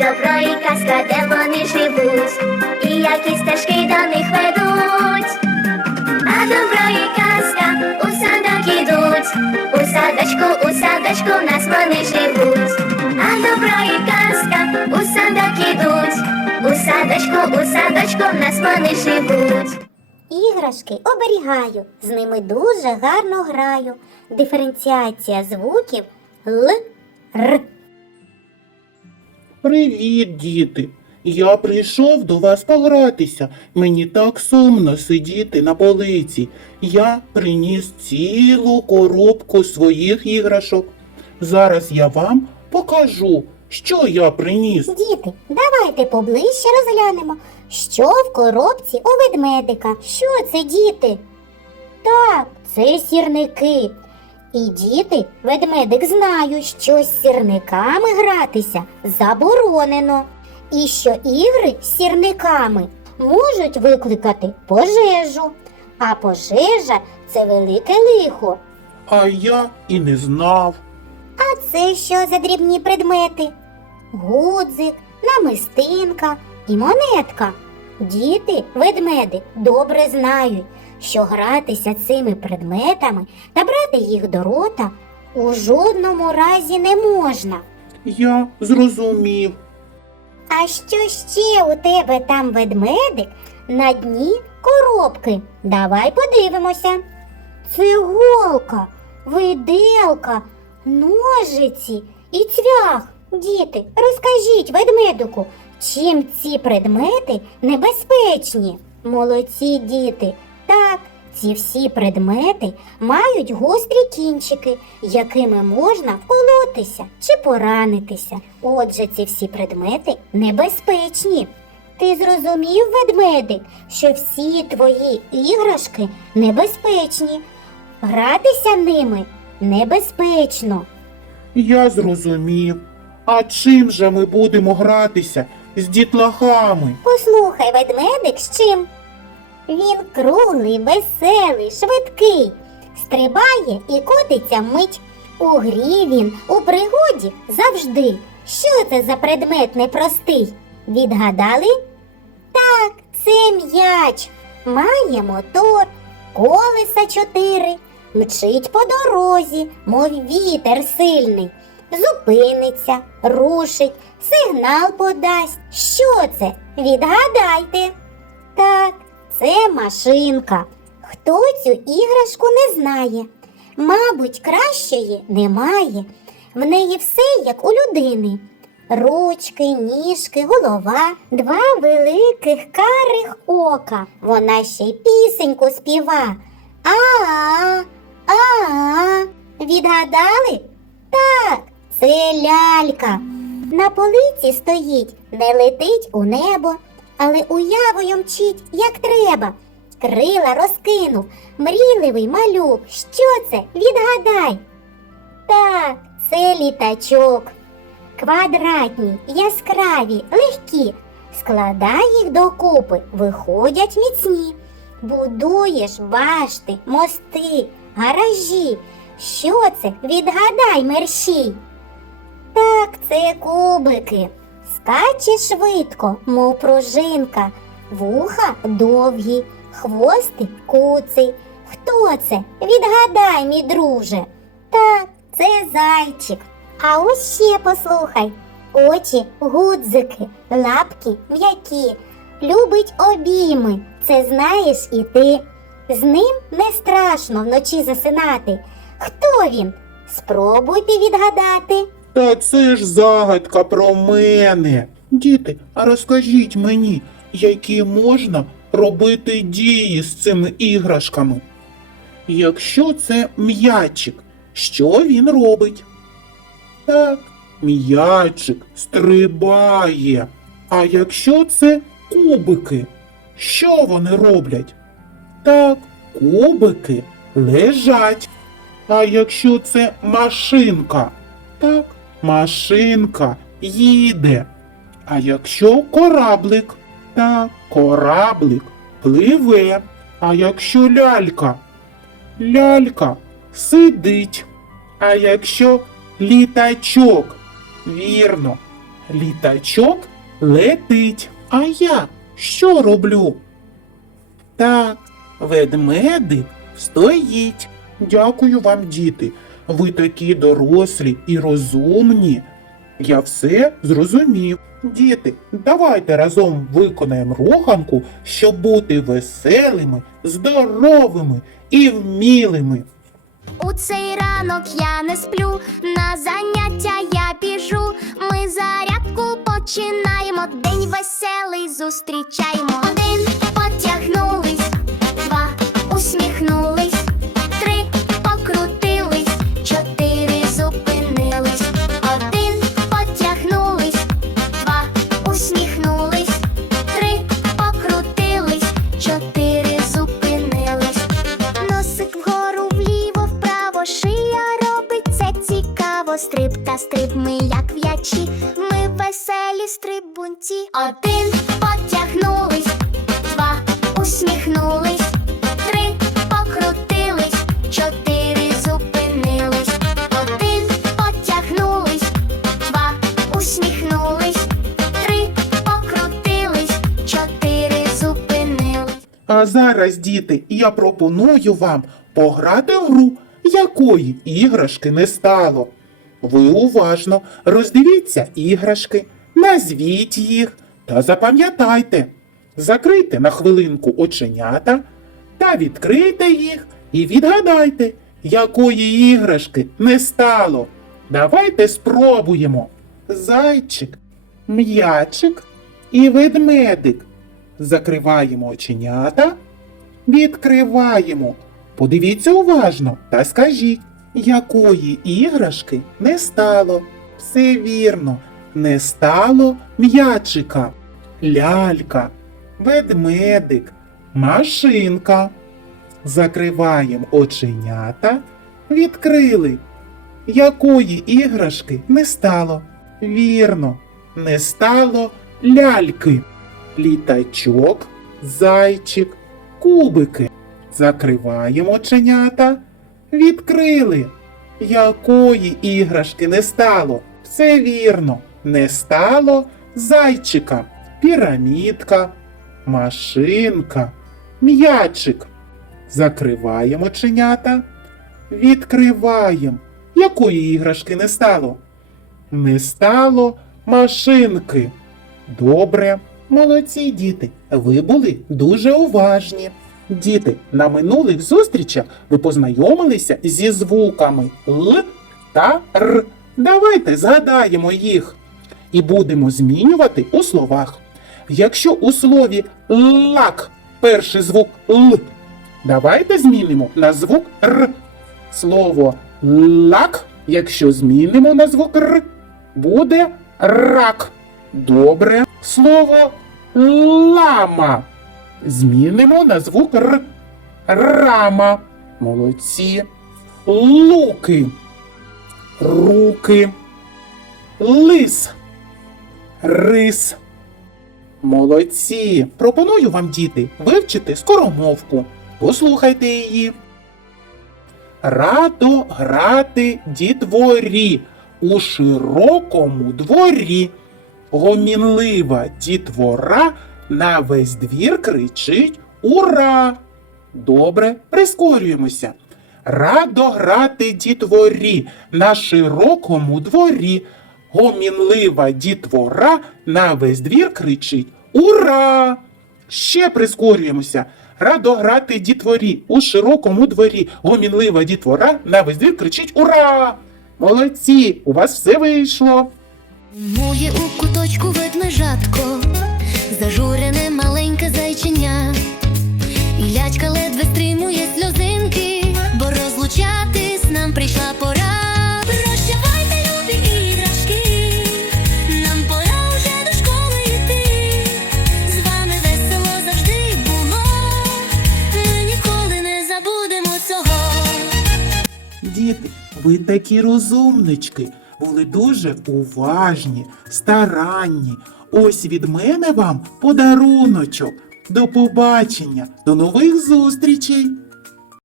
добро і казка, де вони живуть, і які стежки до них ведуть. А добро і казка у садок ідуть, у садочку, у садочку в нас вони живуть. А добро і казка у садок ідуть, у садочку, у садочку в нас вони живуть. Іграшки оберігаю, з ними дуже гарно граю. Диференціація звуків Л, Р. Привіт, діти! Я прийшов до вас погратися. Мені так сумно сидіти на полиці. Я приніс цілу коробку своїх іграшок. Зараз я вам покажу, що я приніс. Діти, давайте поближче розглянемо, що в коробці у ведмедика. Що це, діти? Так, це сірники. І діти, ведмедик знають, що з сірниками гратися заборонено. І що ігри з сірниками можуть викликати пожежу. А пожежа це велике лихо. А я і не знав. А це що за дрібні предмети? Гудзик, намистинка і монетка. Діти, ведмеди, добре знають, що гратися цими предметами та брати їх до рота у жодному разі не можна. Я зрозумів. А що ще у тебе там ведмедик на дні коробки? Давай подивимося. Це голка, виделка, ножиці і цвях. Діти, розкажіть ведмедику, чим ці предмети небезпечні? Молодці діти. Ці всі предмети мають гострі кінчики, якими можна вколотися чи поранитися. Отже, ці всі предмети небезпечні. Ти зрозумів, ведмедик, що всі твої іграшки небезпечні. Гратися ними небезпечно. Я зрозумів. А чим же ми будемо гратися з дітлахами? Послухай, ведмедик, з чим? Він круглий, веселий, швидкий, стрибає і котиться мить. У грі він у пригоді завжди. Що це за предмет непростий? Відгадали? Так, це м'яч. Має мотор, колеса чотири, мчить по дорозі, мов вітер сильний. Зупиниться, рушить, сигнал подасть. Що це? Відгадайте. Так, це машинка. Хто цю іграшку не знає? Мабуть, кращої немає. В неї все як у людини. Ручки, ніжки, голова, два великих карих ока. Вона ще й пісеньку співа. А-а, а-а. Відгадали? Так, це лялька. На полиці стоїть, не летить у небо, але уявою мчить, як треба. Крила розкинув, мрійливий малюк. Що це? Відгадай. Так, це літачок. Квадратні, яскраві, легкі. Складай їх докупи, виходять міцні. Будуєш башти, мости, гаражі. Що це? Відгадай, мерщій. Так, це кубики. Скаче швидко, мов пружинка, вуха довгі, хвостик куций. Хто це? Відгадай, мій друже. Так, це зайчик. А ось ще послухай. Очі гудзики, лапки м'які, любить обійми. Це знаєш і ти. З ним не страшно вночі засинати. Хто він? Спробуйте відгадати. Та це ж загадка про мене. Діти, а розкажіть мені, які можна робити дії з цими іграшками? Якщо це м'ячик, що він робить? Так, м'ячик стрибає. А якщо це кубики, що вони роблять? Так, кубики лежать. А якщо це машинка? Так, машинка їде. А якщо кораблик? Так, кораблик пливе. А якщо лялька? Лялька сидить. А якщо літачок? Вірно, Літачок летить. А я що роблю? Так, ведмедик стоїть. Дякую вам, діти. Ви такі дорослі і розумні. Я все зрозумів. Діти, давайте разом виконаємо руханку, щоб бути веселими, здоровими і вмілими. У цей ранок я не сплю, на заняття я біжу. Ми зарядку починаємо, день веселий зустрічаємо. Стриб та стриб, ми як в'ячі, ми веселі стрибунці. Один потягнулись, два усміхнулись, три покрутились, чотири зупинились. Один потягнулись, два усміхнулись, три покрутились, чотири зупинились. А зараз, діти, я пропоную вам пограти в гру, якої іграшки не стало. Ви уважно роздивіться іграшки, назвіть їх та запам'ятайте. Закрийте на хвилинку оченята та відкрийте їх і відгадайте, якої іграшки не стало. Давайте спробуємо. Зайчик, м'ячик і ведмедик. Закриваємо оченята, відкриваємо. Подивіться уважно та скажіть, якої іграшки не стало. Все вірно, не стало м'ячика, лялька, ведмедик, машинка. Закриваємо оченята, відкрили. Якої іграшки не стало? Вірно, не стало ляльки літачок, зайчик, кубики. Закриваємо оченята, відкрили. Якої іграшки не стало? Все вірно, не стало зайчика, пірамідка, машинка, м'ячик. Закриваємо оченята, відкриваємо. Якої іграшки не стало? Не стало машинки. Добре, молодці діти, ви були дуже уважні. Діти, на минулих зустрічах ви познайомилися зі звуками Л та Р. Давайте згадаємо їх і будемо змінювати у словах. Якщо у слові лак перший звук Л, давайте змінимо на звук Р. Слово лак, якщо змінимо на звук Р, буде рак. Добре. Слово лама. Змінимо на звук Р. Рама. Молодці. Луки. Руки. Лис. Рис. Молодці. Пропоную вам, діти, вивчити скоромовку. Послухайте її. Радо грати дітворі у широкому дворі. Гомінлива дітвора на весь двір кричить Ура! Добре, прискорюємося. Радо грати дітворі на широкому дворі. Гомінлива дітвора на весь двір кричить Ура! Ще прискорюємося. Радо грати дітворі у широкому дворі. Гомінлива дітвора на весь двір кричить Ура! Молодці! У вас все вийшло! Моє у куточку ви такі розумнички, були дуже уважні, старанні. Ось від мене вам подаруночок. До побачення, до нових зустрічей!